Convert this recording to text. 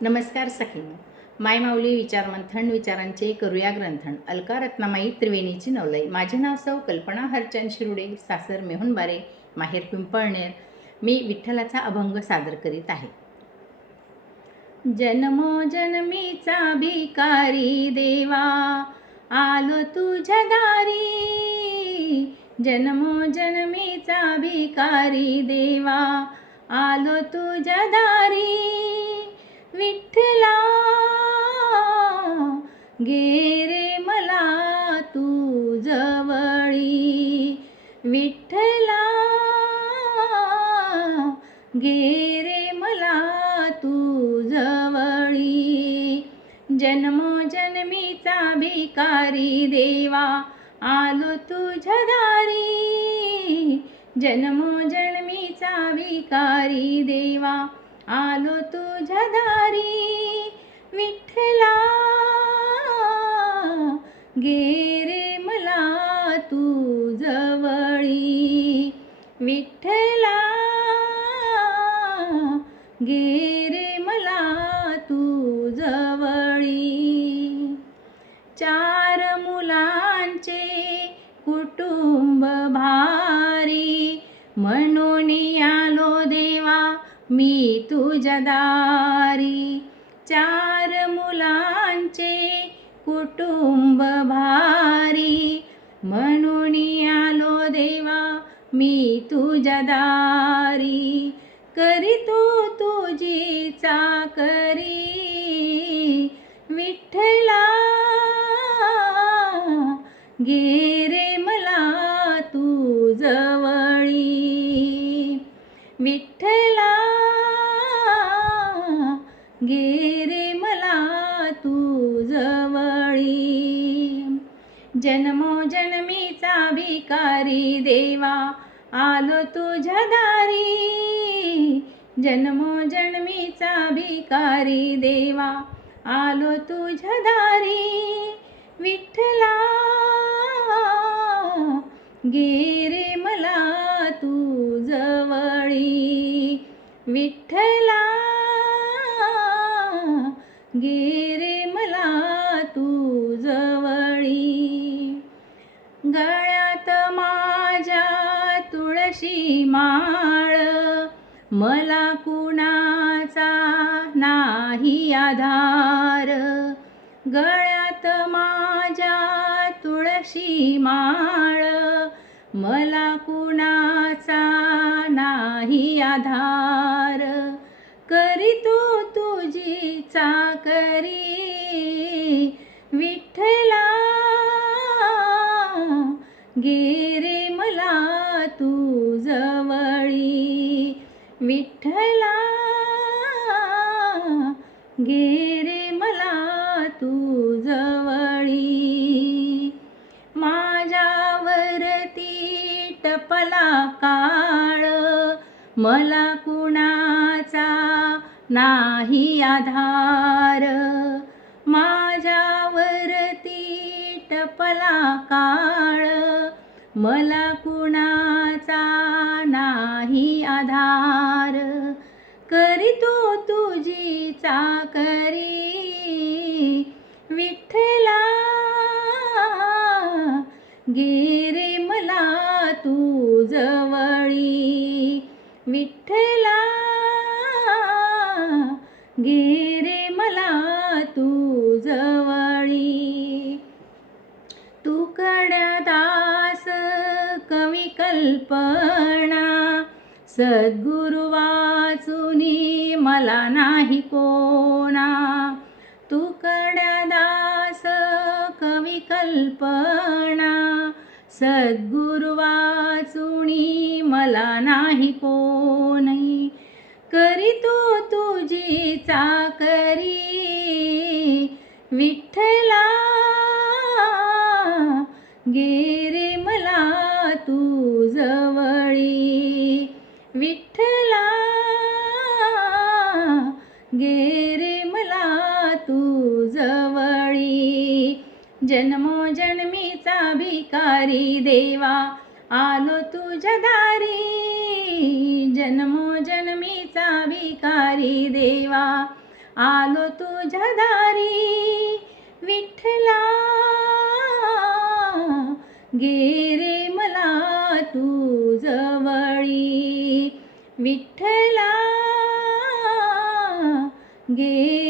नमस्कार सखीनो माय माऊली विचारमंथन विचारांचे करूया ग्रंथन. अलका रत्नामाई त्रिवेणीची नवलय माझे नाव सौ कल्पना हरचंद शिरुडे सासर मेहुणबारे माहेर पिंपळनेर. मी विठ्ठलाचा अभंग सादर करीत आहे. जन्मो जन्मीचा भिकारी देवा आलो तुझ्या दारी. जन्मो जन्मीचा भिकारी देवा आलो तुझ्या दारी. गे रे मला तू जवळी. जन्मोजन्मीचा भिकारी देवा आलो तुझ्या दारी. जन्मोजन्मीचा भिकारी देवा आलो तुझ्या दारी. विठ्ठला गे रे मला तू जवळी. विठ्ठला गेरे मला तू जवळी चार मुलांचे कुटुंब भारी. म्हणून आलो देवा मी तुझ्या दारी. चार मुलांचे कुटुंब भारी. म्हणून आलो देवा मी तुझ्या दारी. करीतो तुझी चाकरी. विठ्ठला गेरे मला तू जवळी. विठ्ठला गेरे मला तू जवळी. जन्मोजन्मीचा भिकारी देवा आलो तुझ्या दारी. जन्मोजन्मीचा भिकारी देवा आलो तुझ्या दारी विठ्ठला. गेरे मला तू जवळी विठ्ठला. गेरे मला कुणाचा नाही आधार. गळ्यात माझ्या तुळशी माळ. मला कुणाचा नाही आधार. करीतो तुझी चाकरी. विठ्ठला गे रे मला तू जवळी. विठ्ठला गेरे मला तू जवळी. माझ्यावरती टपला काळ मला कुणाचा नाही आधार. माझ्यावरती टपला काळ मला कुणा नाही आधार करीतो तुझी चाकरी. विठ्ठला गे रे मला तू जवळी. विठ्ठला गे रे मला तू जवळी. तू कड्या दास कवी कल्पना. सद्गुरु वाचुनी मला नाही कोणा. तू दास कवी कल्पना. सद्गुरु वाचुनी मला नाही कोणी. करीतो तुझी चाकरी. विठ्ठला गे जन्मोजन्मीचा भिकारी देवा आलो तुझ्या दारी. जन्मोजन्मीचा भिकारी देवा आलो तुझ्या दारी. विठ्ठला गे रे मला तू जवळी. विठ्ठला गे